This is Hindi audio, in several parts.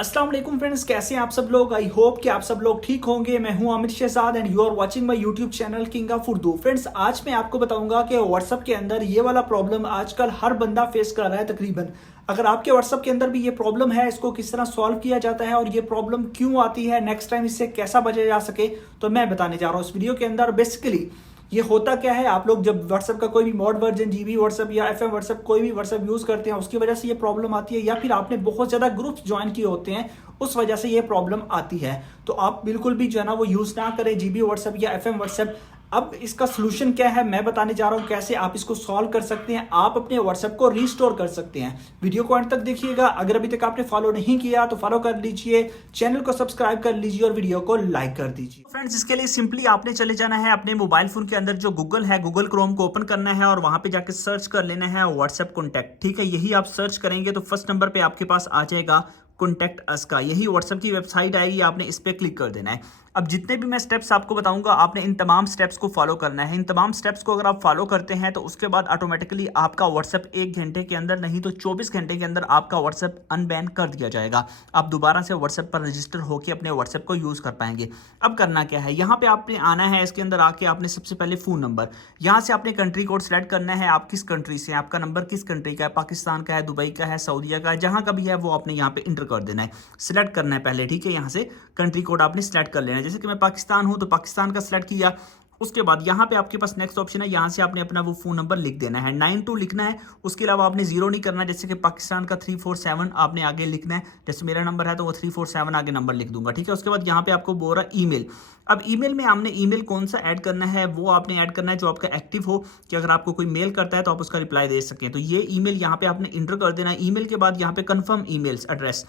अस्सलाम वालेकुम फ्रेंड्स, कैसे हैं आप सब लोग। आई होप कि आप सब लोग ठीक होंगे। मैं हूं Aamir Shahzad and you are watching my YouTube channel king of Urdu. Friends, आज मैं आपको बताऊंगा कि व्हाट्सएप के अंदर ये वाला प्रॉब्लम आजकल हर बंदा फेस कर रहा है तकरीबन। अगर आपके व्हाट्सएप के अंदर भी ये प्रॉब्लम है, इसको किस तरह सॉल्व किया जाता है और ये प्रॉब्लम क्यों आती है, नेक्स्ट टाइम इससे कैसा बचा जा सके, तो मैं बताने जा रहा हूँ इस वीडियो के अंदर। बेसिकली ये होता क्या है, आप लोग जब व्हाट्सएप का कोई भी मॉड वर्जन, जीबी व्हाट्सएप या एफएम व्हाट्सएप, कोई भी व्हाट्सएप यूज करते हैं, उसकी वजह से ये प्रॉब्लम आती है, या फिर आपने बहुत ज्यादा ग्रुप्स ज्वाइन किए होते हैं, उस वजह से ये प्रॉब्लम आती है। तो आप बिल्कुल भी जो है ना वो यूज ना करें, जीबी व्हाट्सएप या एफएम व्हाट्सएप। अब इसका सोल्यूशन क्या है मैं बताने जा रहा हूं, कैसे आप इसको सॉल्व कर सकते हैं, आप अपने व्हाट्सएप को रिस्टोर कर सकते हैं। वीडियो को अंत तक देखिएगा। अगर अभी तक आपने फॉलो नहीं किया तो फॉलो कर लीजिए, चैनल को सब्सक्राइब कर लीजिए और वीडियो को लाइक कर दीजिए। फ्रेंड्स, इसके लिए सिंपली आपने चले जाना है अपने मोबाइल फोन के अंदर, जो गूगल है, गूगल क्रोम को ओपन करना है और वहां पे जाके सर्च कर लेना है व्हाट्सएप कॉन्टैक्ट। ठीक है, यही आप सर्च करेंगे तो फर्स्ट नंबर पे आपके पास आ जाएगा कॉन्टैक्ट अस का, यही व्हाट्सएप की वेबसाइट आएगी, आपने इस पे क्लिक कर देना है। अब जितने भी मैं स्टेप्स आपको बताऊंगा, आपने इन तमाम स्टेप्स को फॉलो करना है। इन तमाम स्टेप्स को अगर आप फॉलो करते हैं तो उसके बाद ऑटोमेटिकली आपका व्हाट्सएप 1 घंटे के अंदर, नहीं तो 24 घंटे के अंदर आपका व्हाट्सएप अनबैन कर दिया जाएगा। आप दोबारा से व्हाट्सएप पर रजिस्टर होकर अपने व्हाट्सएप को यूज कर पाएंगे। अब करना क्या है, यहाँ पे आपने आना है, इसके अंदर आके आपने सबसे पहले फोन नंबर, यहाँ से आपने कंट्री कोड सेलेक्ट करना है, आप किस कंट्री से हैं, आपका नंबर किस कंट्री का है, पाकिस्तान का है, दुबई का है, सऊदीया का है, जहां का भी है वो आपने यहाँ पे इंटर कर देना है, सिलेक्ट करना है पहले। ठीक है, यहाँ से कंट्री कोड आपने सेलेक्ट कर लेना है। जैसे कि मैं पाकिस्तान हूं तो पाकिस्तान का सिलेक्ट किया। उसके बाद यहाँ पे आपके पास नेक्स्ट ऑप्शन है, यहाँ से आपने अपना वो फोन नंबर लिख देना है, 92 लिखना है। उसके अलावा आपने जीरो नहीं करना, जैसे कि पाकिस्तान का 347 आपने आगे लिखना है। जैसे मेरा नंबर है तो वो 347 आगे नंबर लिख दूंगा। ठीक है, उसके बाद यहाँ पे आपको बोल रहा है ईमेल। अब ईमेल में हमने ईमेल कौन सा ऐड करना है, वो आपने ऐड करना है जो आपका एक्टिव हो, कि अगर आपको कोई मेल करता है तो आप उसका रिप्लाई दे सकें। तो ये ईमेल यहाँ पे आपने इंटर कर देना है। ईमेल के बाद यहाँ पे कंफर्म ईमेल्स एड्रेस,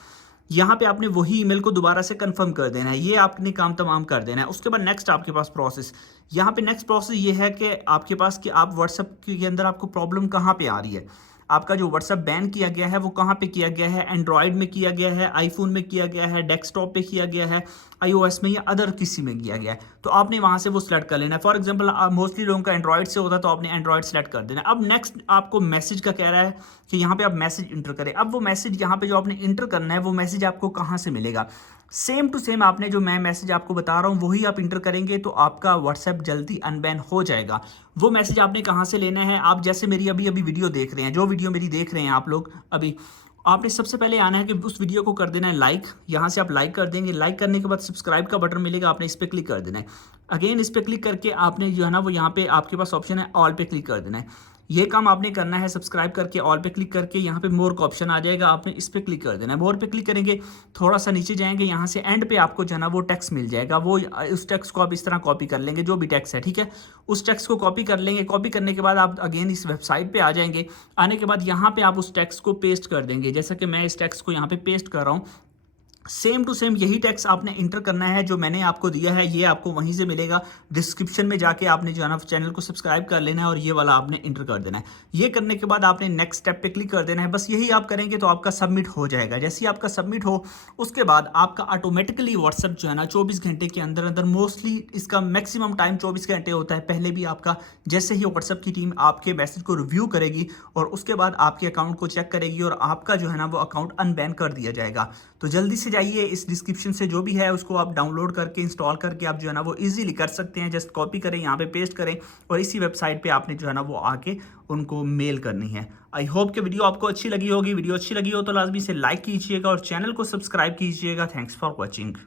यहाँ पे आपने वही ईमेल को दोबारा से कंफर्म कर देना है। ये आपने काम तमाम कर देना है। उसके बाद नेक्स्ट आपके पास प्रोसेस, यहाँ पे नेक्स्ट प्रोसेस ये है कि आपके पास कि आप व्हाट्सएप के अंदर आपको प्रॉब्लम कहाँ पे आ रही है, आपका जो व्हाट्सएप बैन किया गया है वो कहाँ पे किया गया है, एंड्रॉयड में किया गया है, आईफोन में किया गया है, डेस्कटॉप पे किया गया है, आईओएस में या अदर किसी में किया गया है। तो आपने वहां से वो सिलेक्ट कर लेना है। फॉर एग्जांपल मोस्टली लोगों का एंड्रॉयड से होता है तो आपने एंड्रॉयड सेलेक्ट कर देना है। अब नेक्स्ट आपको मैसेज का कह रहा है कि यहाँ पे आप मैसेज इंटर करें। अब वो मैसेज यहाँ पे जो आपने इंटर करना है वो मैसेज आपको कहाँ से मिलेगा, सेम टू सेम आपने जो मैं मैसेज आपको बता रहा हूँ वही आप इंटर करेंगे तो आपका व्हाट्सएप जल्दी अनबैन हो जाएगा। वो मैसेज आपने कहाँ से लेना है, आप जैसे मेरी अभी अभी वीडियो देख रहे हैं, जो वीडियो मेरी देख रहे हैं आप लोग अभी, आपने सबसे पहले आना है कि उस वीडियो को कर देना है लाइक। यहाँ से आप लाइक कर देंगे, लाइक करने के बाद सब्सक्राइब का बटन मिलेगा, आपने इस पर क्लिक कर देना है। अगेन इस पर क्लिक करके आपने जो है ना वो यहाँ पे आपके पास ऑप्शन है ऑल पे क्लिक कर देना है। ये काम आपने करना है, सब्सक्राइब करके ऑल पे क्लिक करके यहाँ पे मोर का ऑप्शन आ जाएगा, आपने इस पे क्लिक कर देना है। मोर पे क्लिक करेंगे, थोड़ा सा नीचे जाएंगे, यहाँ से एंड पे आपको जो है ना वो टेक्स्ट मिल जाएगा। वो उस टेक्स्ट को आप इस तरह कॉपी कर लेंगे, जो भी टेक्स्ट है, ठीक है, उस टेक्स्ट को कॉपी कर लेंगे। कॉपी करने के बाद आप अगेन इस वेबसाइट पे आ जाएंगे। आने के बाद यहाँ पे आप उस टेक्स्ट को पेस्ट कर देंगे, जैसा कि मैं इस टेक्स्ट को यहाँ पे पेस्ट कर रहा हूँ। सेम टू सेम यही टेक्स्ट आपने इंटर करना है जो मैंने आपको दिया है, ये आपको वहीं से मिलेगा। डिस्क्रिप्शन में जाके आपने जो है ना चैनल को सब्सक्राइब कर लेना है और ये वाला आपने इंटर कर देना है। ये करने के बाद आपने नेक्स्ट स्टेप पे क्लिक कर देना है। बस यही आप करेंगे तो आपका सबमिट हो जाएगा। जैसे ही आपका सबमिट हो उसके बाद आपका ऑटोमेटिकली व्हाट्सएप जो है ना 24 घंटे के अंदर अंदर, मोस्टली इसका मैक्सिमम टाइम 24 घंटे होता है, पहले भी आपका जैसे ही व्हाट्सएप की टीम आपके मैसेज को रिव्यू करेगी और उसके बाद आपके अकाउंट को चेक करेगी और आपका जो है ना वो अकाउंट अनबैन कर दिया जाएगा। तो जल्दी से जाइए, इस डिस्क्रिप्शन से जो भी है उसको आप डाउनलोड करके इंस्टॉल करके आप जो है ना वो इजीली कर सकते हैं। जस्ट कॉपी करें, यहाँ पे पेस्ट करें और इसी वेबसाइट पे आपने जो है ना वो आके उनको मेल करनी है। आई होप कि वीडियो आपको अच्छी लगी होगी। वीडियो अच्छी लगी हो तो लाजमी से लाइक कीजिएगा और चैनल को सब्सक्राइब कीजिएगा। Thanks for watching.